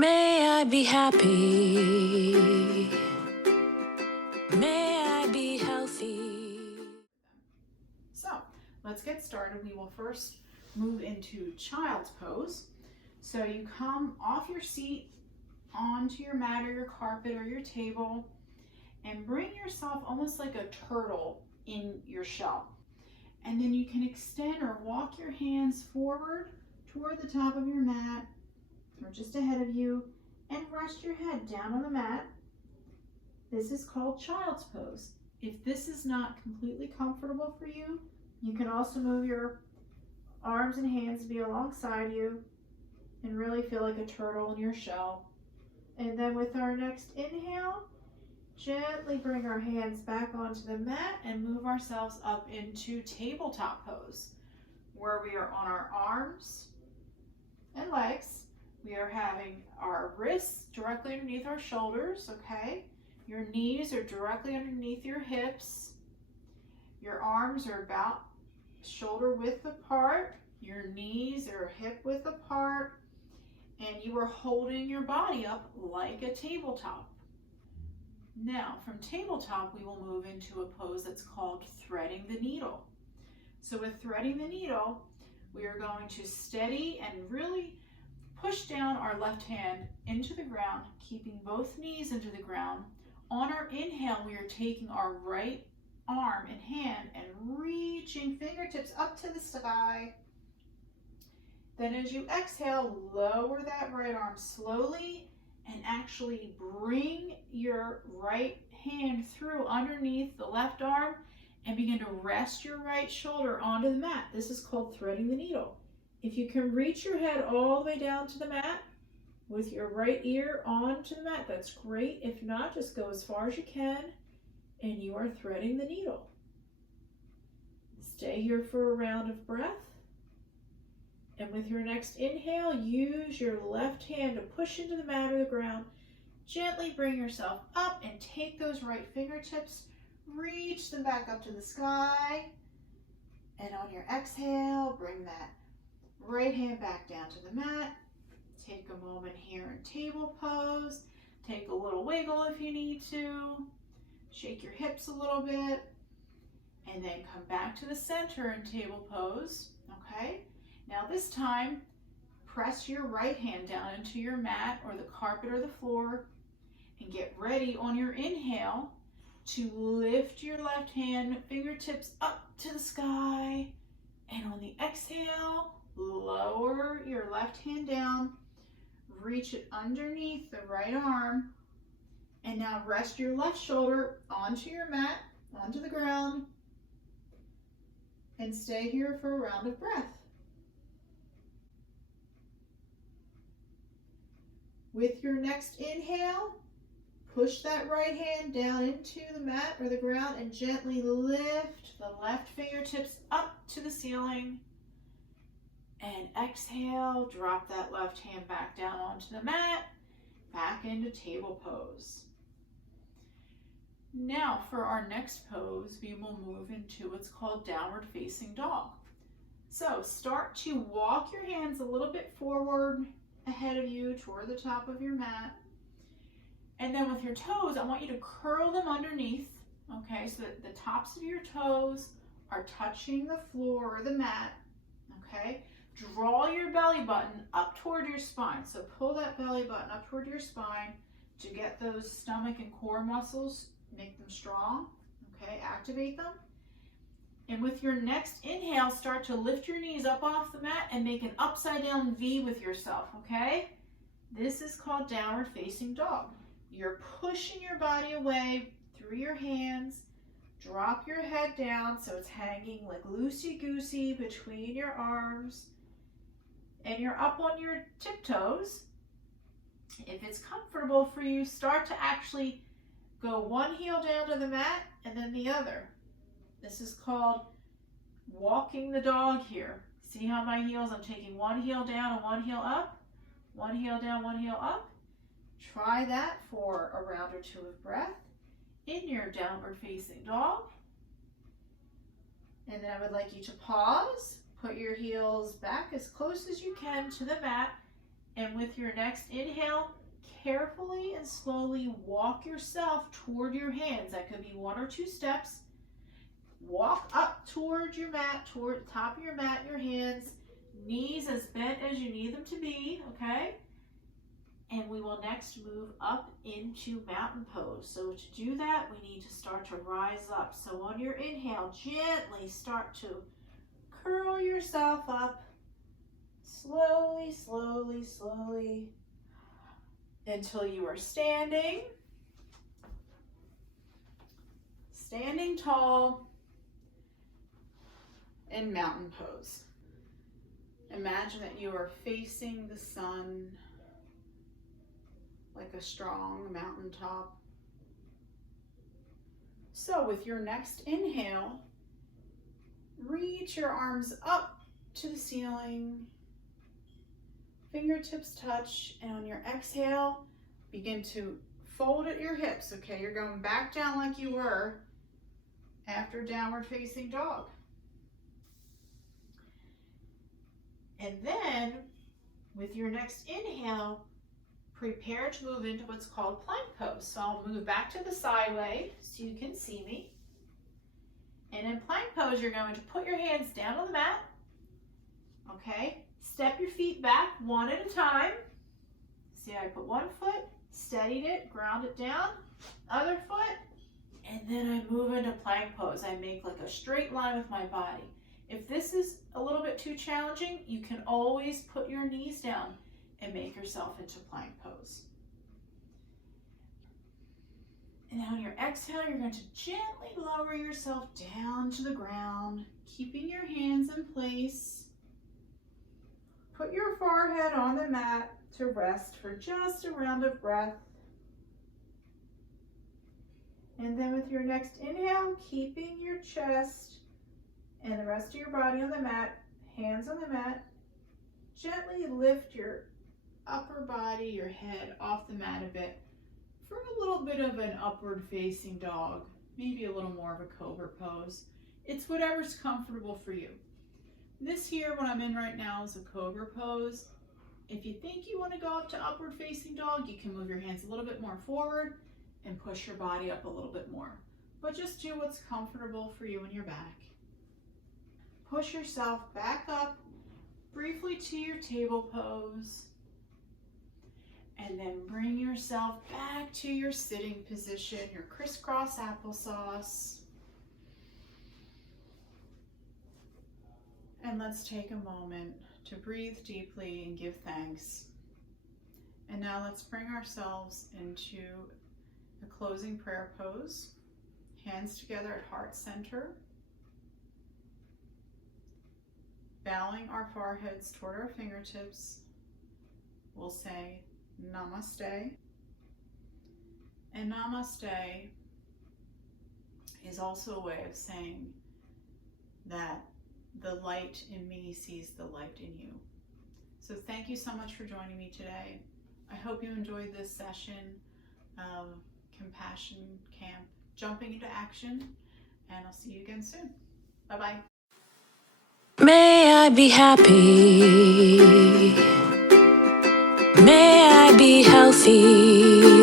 May I be happy. May I be healthy. So let's get started. We will first move into child's pose. So you come off your seat onto your mat or your carpet or your table and bring yourself almost like a turtle in your shell. And then you can extend or walk your hands forward toward the top of your mat or just ahead of you and rest your head down on the mat. This is called child's pose. If this is not completely comfortable for you, you can also move your arms and hands to be alongside you and really feel like a turtle in your shell. And then with our next inhale, gently bring our hands back onto the mat and move ourselves up into tabletop pose, where we are on our arms and legs. We are having our wrists directly underneath our shoulders, okay? Your knees are directly underneath your hips. Your arms are about shoulder width apart. Your knees are hip width apart. And you are holding your body up like a tabletop. Now, from tabletop, we will move into a pose that's called threading the needle. So with threading the needle, we are going to steady and really push down our left hand into the ground, keeping both knees into the ground. On our inhale, we are taking our right arm and hand and reaching fingertips up to the sky. Then as you exhale, lower that right arm slowly and actually bring your right hand through underneath the left arm and begin to rest your right shoulder onto the mat. This is called threading the needle. If you can reach your head all the way down to the mat with your right ear onto the mat, that's great. If not, just go as far as you can and you are threading the needle. Stay here for a round of breath. And with your next inhale, use your left hand to push into the mat or the ground. Gently bring yourself up and take those right fingertips, reach them back up to the sky. And on your exhale, bring that right hand back down to the mat. Take a moment here in table pose. Take a little wiggle if you need to. Shake your hips a little bit. And then come back to the center in table pose, okay? Now this time, press your right hand down into your mat or the carpet or the floor and get ready on your inhale to lift your left hand, fingertips up to the sky. And on the exhale, lower your left hand down, reach it underneath the right arm, and now rest your left shoulder onto your mat, onto the ground, and stay here for a round of breath. With your next inhale, push that right hand down into the mat or the ground and gently lift the left fingertips up to the ceiling. And exhale, drop that left hand back down onto the mat, back into table pose. Now for our next pose, we will move into what's called downward facing dog. So start to walk your hands a little bit forward ahead of you toward the top of your mat. And then with your toes, I want you to curl them underneath, okay, so that the tops of your toes are touching the floor or the mat, okay? Draw your belly button up toward your spine. So pull that belly button up toward your spine to get those stomach and core muscles, make them strong, okay? Activate them. And with your next inhale, start to lift your knees up off the mat and make an upside down V with yourself, okay? This is called downward facing dog. You're pushing your body away through your hands. Drop your head down so it's hanging like loosey-goosey between your arms. And you're up on your tiptoes. If it's comfortable for you, start to actually go one heel down to the mat and then the other. This is called walking the dog here. See how my heels, I'm taking one heel down and one heel up. One heel down, one heel up. Try that for a round or two of breath in your downward facing dog. And then I would like you to pause, put your heels back as close as you can to the mat, And with your next inhale, carefully and slowly walk yourself toward your hands. That could be 1 or 2 steps. Walk up toward your mat, toward the top of your mat, your hands, knees as bent as you need them to be, okay? And we will next move up into mountain pose. So to do that, we need to start to rise up. So on your inhale, gently start to curl yourself up. Slowly, slowly, slowly, until you are standing tall in mountain pose. Imagine that you are facing the sun like a strong mountaintop. So with your next inhale, reach your arms up to the ceiling. Fingertips touch, and on your exhale, begin to fold at your hips, okay? You're going back down like you were after downward facing dog. And then, with your next inhale, prepare to move into what's called plank pose. So I'll move back to the side way so you can see me. And in plank pose, you're going to put your hands down on the mat, okay? Step your feet back 1 at a time. See, I put 1 foot, steadied it, ground it down, other foot, and then I move into plank pose. I make like a straight line with my body. If this is a little bit too challenging, you can always put your knees down and make yourself into plank pose. And on your exhale, you're going to gently lower yourself down to the ground, keeping your hands in place. Put your forehead on the mat to rest for just a round of breath. And then with your next inhale, keeping your chest and the rest of your body on the mat, hands on the mat, gently lift your upper body, your head off the mat a bit for a little bit of an upward facing dog, maybe a little more of a cobra pose. It's whatever's comfortable for you. This here, what I'm in right now, is a cobra pose. If you think you want to go up to upward facing dog, you can move your hands a little bit more forward and push your body up a little bit more. But just do what's comfortable for you in your back. Push yourself back up briefly to your table pose. And then bring yourself back to your sitting position, your crisscross applesauce. And let's take a moment to breathe deeply and give thanks. And now let's bring ourselves into a closing prayer pose. Hands together at heart center. Bowing our foreheads toward our fingertips, we'll say Namaste. And Namaste is also a way of saying that the light in me sees the light in you. So thank you so much for joining me today. I hope you enjoyed this session of Compassion Camp, jumping into action, and I'll see you again soon. Bye-bye. May I be happy. May I be healthy.